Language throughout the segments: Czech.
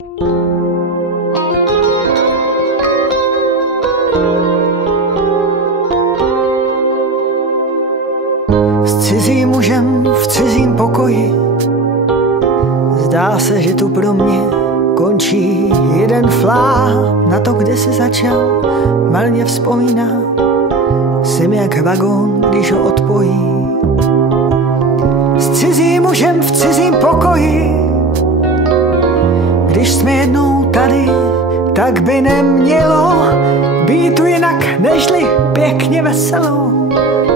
S cizím mužem v cizím pokoji, zdá se, že tu pro mě končí jeden flám. Na to, kde se začal, marně vzpomínám. Jsem jak vagón, když ho odpojí. S cizím mužem v cizím pokoji, když jsme jednou tady, tak by nemělo být tu jinak, nežli pěkně veselo.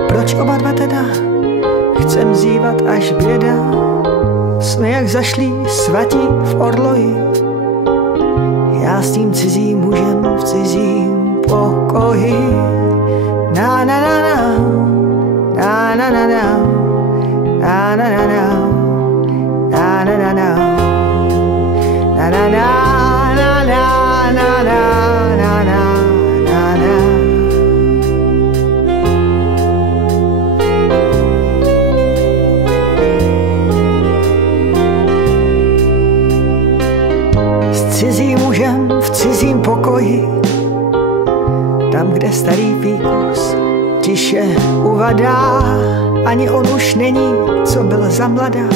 Proč oba dva teda chcem zívat až běda? Jsme jak zašlí svatí v orloji, já s tím cizím mužem v cizím pokoji. Na na na na, na na na na, na na na na, na na na na, na na na. Cizím mužem v cizím pokoji, tam, kde starý fíkus tiše uvadá, ani on už není, co byl za mladá.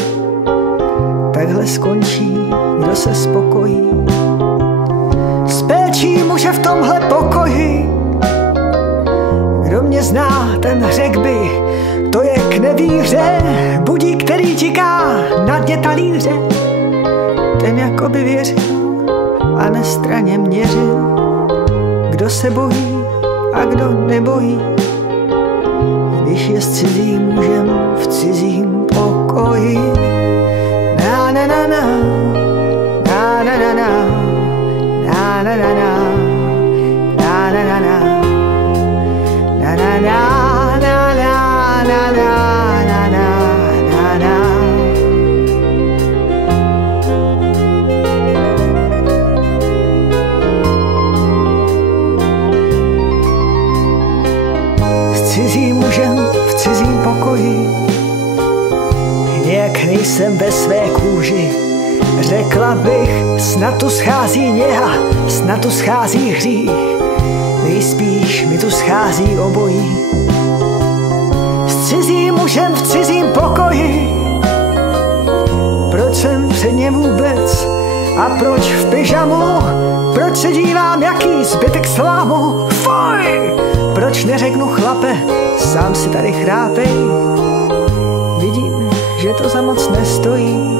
Takhle skončí, kdo se spokojí s péčí muže v tomhle pokoji. Kdo mě zná, ten řek by, to je k nevíře, budík, který tiká na dně talíře. Ten jakoby věřil a nestranně měřil, kdo se bojí a kdo nebojí, když je s cizím mužem v cizím pokoji. Na na na na, na na na na, na na na na, na na na na, na na na. Cizím mužem v cizím pokoji, nějak nejsem ve své kůži. Řekla bych, snad tu schází něha, snad tu schází hřích. Nejspíš mi tu schází obojí. S cizím mužem v cizím pokoji, proč jsem před něm vůbec a proč v pyžamu? Proč se dívám, jaký zbytek slámu? Fuj! Proč neřeknu chlape, sám si tady chrápej. Vidím, že to za moc nestojí.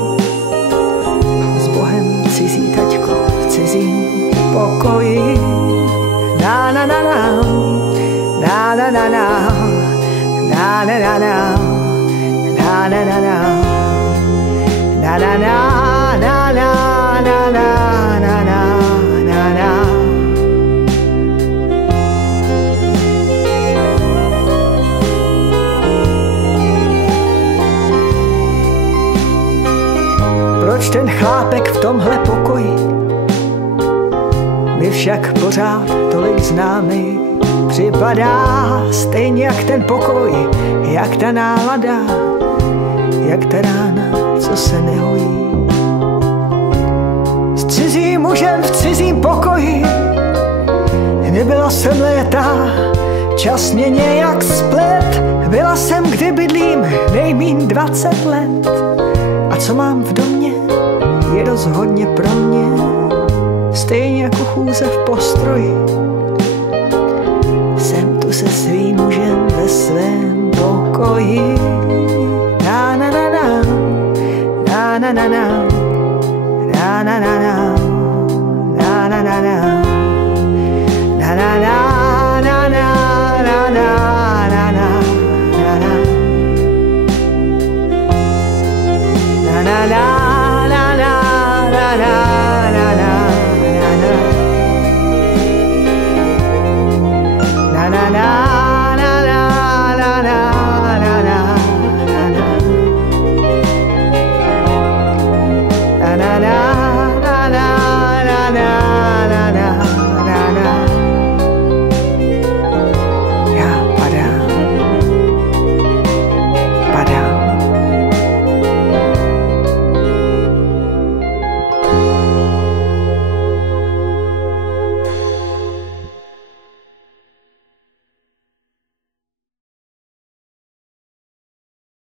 S Bohem cizí taťko v cizím pokoji. Na na na na, na na na na, na na na na, na na na na, na na na na na na na na na. Proč ten chlápek v tomhle pokoji mi však pořád tolik známý připadá, stejně jak ten pokoj, jak ta nálada, jak ta rána, co se nehojí. S cizím mužem v cizím pokoji nebyla jsem léta, čas mě nějak splet. Byla jsem, kde bydlím, nejmíň 20 let. A co mám v domě, je dost hodně pro mě, stejně jako chůze v postroji. Jsem tu se svým mužem ve svém pokoji. Na na na na, na na na na, na na na na, na na na na.